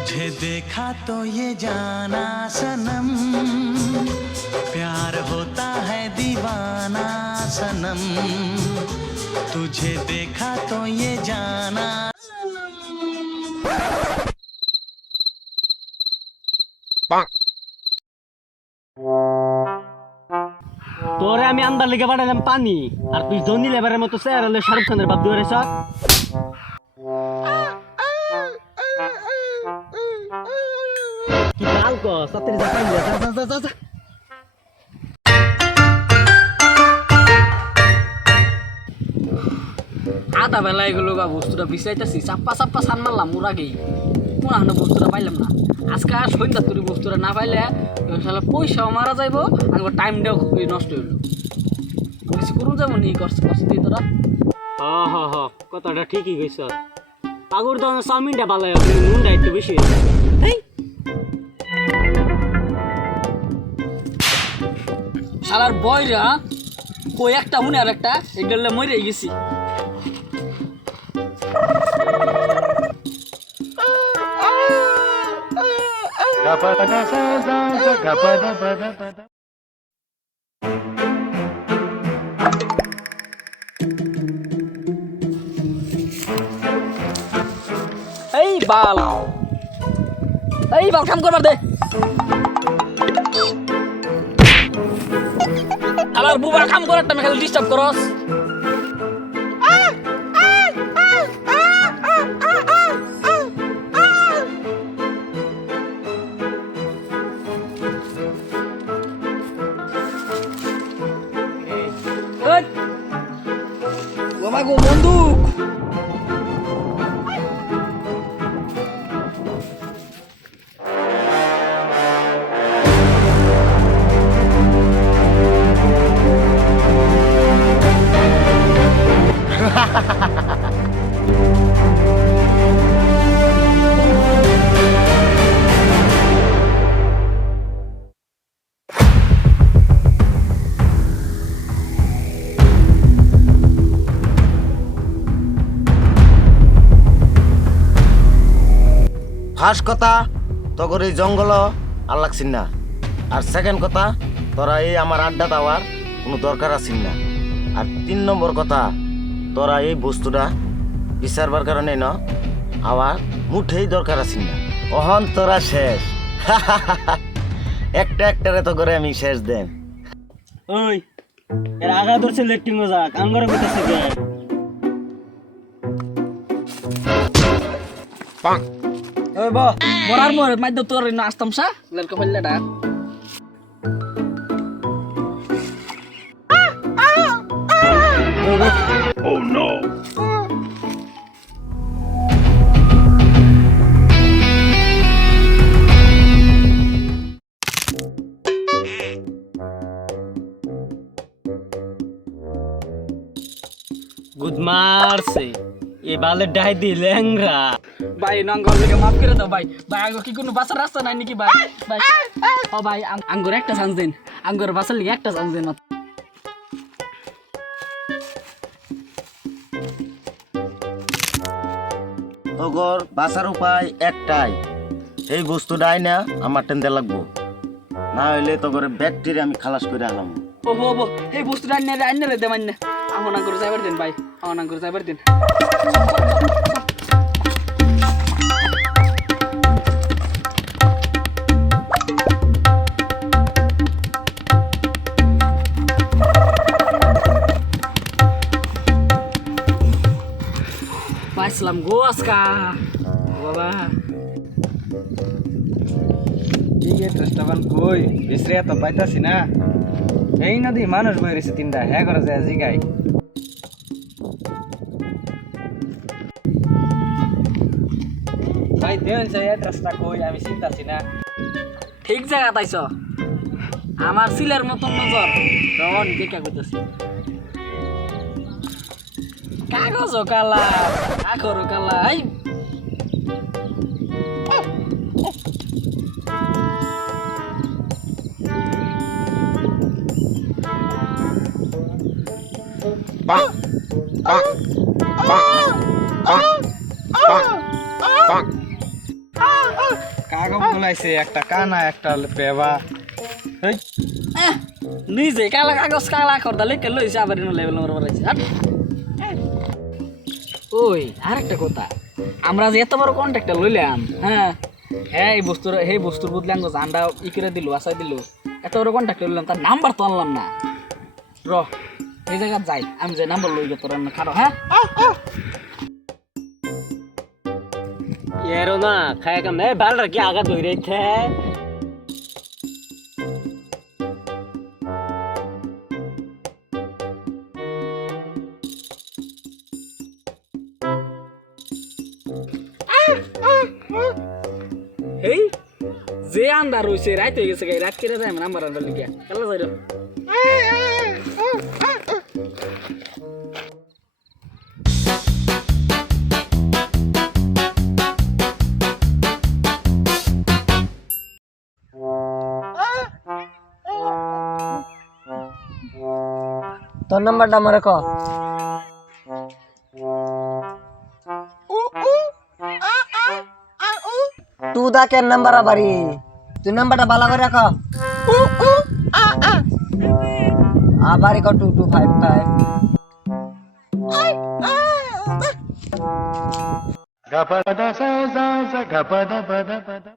तुझे देखा तो ये जाना सनम, प्यार होता है दीवाना सनम, तुझे देखा तो ये जाना। তোরে আমি আন্দার লেগে পাঠালাম পানি, আর তুই জনি লেবারের মতো চেহারা শাহরুখ খানের বাপ ধরে সব। কি বাল কো সাতের যা পানি যা যা যা যা। আধা বেলা এগুলো বস্তুটা বিছাইতেছি, চাপ্পা চাপ্পা সান মারলাম ওর আগেই, কোন হানো বস্তুটা পাইলাম না। আজকে আর সন্ধ্যা তুরি বস্তুটা না পাইলে পয়সাও মারা যাইব, আমার টাইমটাও খুবই নষ্ট হইল। কিছু করুন যাবো নি কষ্ট দিয়ে তোরা। হ কথাটা ঠিকই কইছ। পাগুর তো চাউমিনটা ভালো হবে, নুনটা একটু বেশি হয়েছে। শালার বয়রা কই একটা হুনে আর একটা এগুলো মরে গেছি। এই বাল কাম করবার দে। আবার বুবার কাম করার টাইমে খালি ডিস্টার্ব করস। বাবা গো বন্দুক। ফার্স্ট কথা তোর এই জঙ্গল আর লাগছিন না, আর সেকেন্ড কথা তোরা এই আমার আড্ডা দেওয়ার কোনো দরকার আছিস না, আর 3 নম্বর কথা তোরা এই বস্তুটা বিচারবার কারণে না আমার মুঠেই দরকার আছিস না। অহন তোরা শেষ। একটা একটারে তো করে আমি শেষ দেন। ওই এর আগা ধরছে লেট্টিং মজা কাম করে কইতাছে কে? ওই বা মরার মরে মাইদ তোর না আসতাম সা লড়কা ফেললেটা। Oh no! গুড মারছে এ বালে ডাই দি লেংরা। ভাই নঙ্গল থেকে মাফ করে দাও ভাই। ভাই আঙ্গুর কি কোনো বাঁচার রাস্তা নাই নাকি ভাই? ভাই ও ভাই আঙ্গুর একটা চান্স দিন, আঙ্গুর বাঁচার লিগে একটা চান্স দিন। তোর বাঁচার উপায় একটাই, এই বস্তুটাই না আমার টেন্দে লাগবো, না হইলে তোর ব্যাকটেরিয়া আমি খালাস করে আলাম। ও বো এই বস্তুটা আইনে রে দে মাইনে। আমার আঙ্গুর যাইবার দিন ভাই, আমার আঙ্গুর যাইবার দিন। পাইছিলাম গো আজকা বাবা। কই বিশ্রে তো পাইতাছি না। এই নদী মানুষ বই রয়েছে 3টা, হ্যাঁ করে যায় জিগাই। ভাই দেন চাই অ্যাড্রেসটা কই, আমি চিন্তাছি না। ঠিক জায়গা তাইছ, আমার সিলের মতন নজর রন দেখা কইতাছি। কাগজ কালা আখর কালা এই কাগজ বলাইছে একটা কানা একটা পেবা এই নিজে কালা কাগজ কালা করদা লেখে লইছে আবার ইনো লেভেল নম্বর বাড়াইছে ওই আরেকটা কথা আমরা যে এত বড় কন্ট্রাক্টর লইলাম হ্যাঁ হ্যাঁ এই বস্তুর বদলে আঙ্গ জান্ডা ই করে দিল আসাই দিল এত বড় কন্ট্রাক্টর লইলাম তার নাম্বার তো আনলাম না র এই জায়গা যাই আমি যে নাম্বার লই গে তোর খারো হ্যাঁ এরো না খায় কাম নাই বাল রাখি আগা ধরে রাইছে এই যে আন্দার হইছে রাত হয়ে গেছে রাত কেটে যায় নাম্বার আনবার লিখে খেলা যাই তোর নাম্বারটা আমারে ক तू दा के नंबर बारी तू नंबर बाला कर रखो आ बारी को 2255 गपदा सा सा सा गपदा पदा पदा